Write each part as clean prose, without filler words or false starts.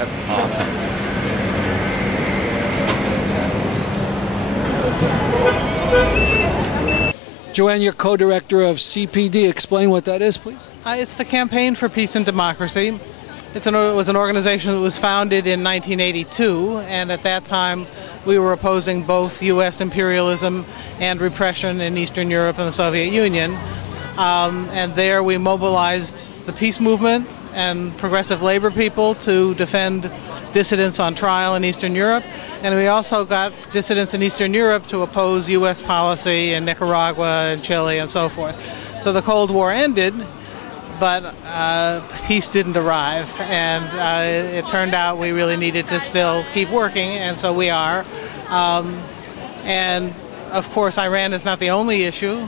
That's awesome. Joanne, you're co-director of CPD. Explain what that is, please. It's the Campaign for Peace and Democracy. It was an organization that was founded in 1982, and at that time we were opposing both U.S. imperialism and repression in Eastern Europe and the Soviet Union. And there we mobilized the peace movement and progressive labor people to defend dissidents on trial in Eastern Europe, and we also got dissidents in Eastern Europe to oppose U.S. policy in Nicaragua and Chile and so forth. So the Cold War ended, but peace didn't arrive, and it turned out we really needed to still keep working, and so we are. And of course, Iran is not the only issue.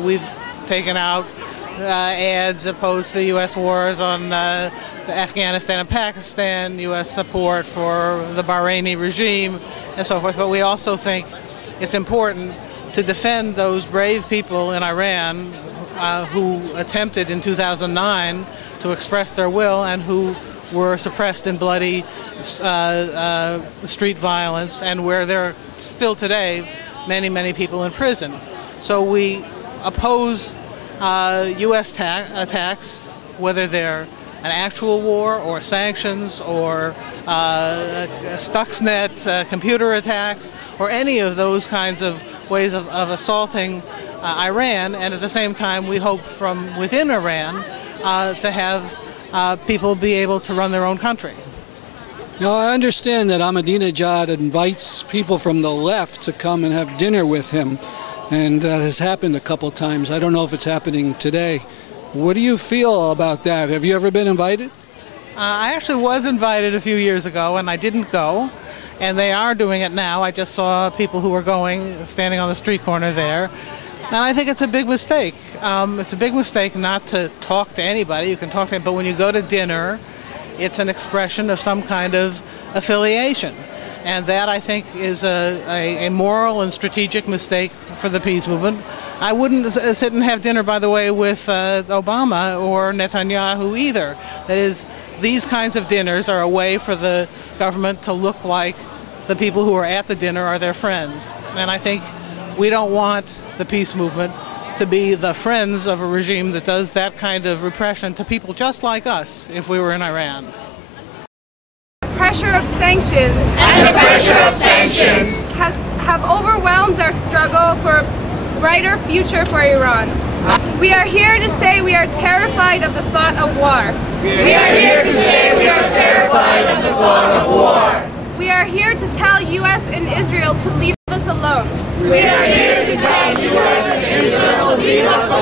We've taken out ads opposed to the U.S. wars on Afghanistan and Pakistan, U.S. support for the Bahraini regime, and so forth. But we also think it's important to defend those brave people in Iran who attempted in 2009 to express their will and who were suppressed in bloody street violence, and where there are still today many, many people in prison. So we oppose U.S. attacks, whether they're an actual war or sanctions or Stuxnet computer attacks or any of those kinds of ways of assaulting Iran. And at the same time, we hope from within Iran to have people be able to run their own country. Now, I understand that Ahmedinejad invites people from the left to come and have dinner with him. And that has happened a couple times. I don't know if it's happening today. What do you feel about that? Have you ever been invited? I actually was invited a few years ago, and I didn't go. And they are doing it now. I just saw people who were going, standing on the street corner there. And I think it's a big mistake. It's a big mistake not to talk to anybody. You can talk to them, but when you go to dinner, it's an expression of some kind of affiliation. And that, I think, is a moral and strategic mistake for the peace movement. I wouldn't sit and have dinner, by the way, with Obama or Netanyahu either. That is, these kinds of dinners are a way for the government to look like the people who are at the dinner are their friends. And I think we don't want the peace movement to be the friends of a regime that does that kind of repression to people just like us if we were in Iran. Pressure of sanctions have overwhelmed our struggle for a brighter future for Iran. We are here to say we are terrified of the thought of war. We are here to say we are terrified of the thought of war. We are here to tell U.S. and Israel to leave us alone. We are here to tell U.S. and Israel to leave us alone.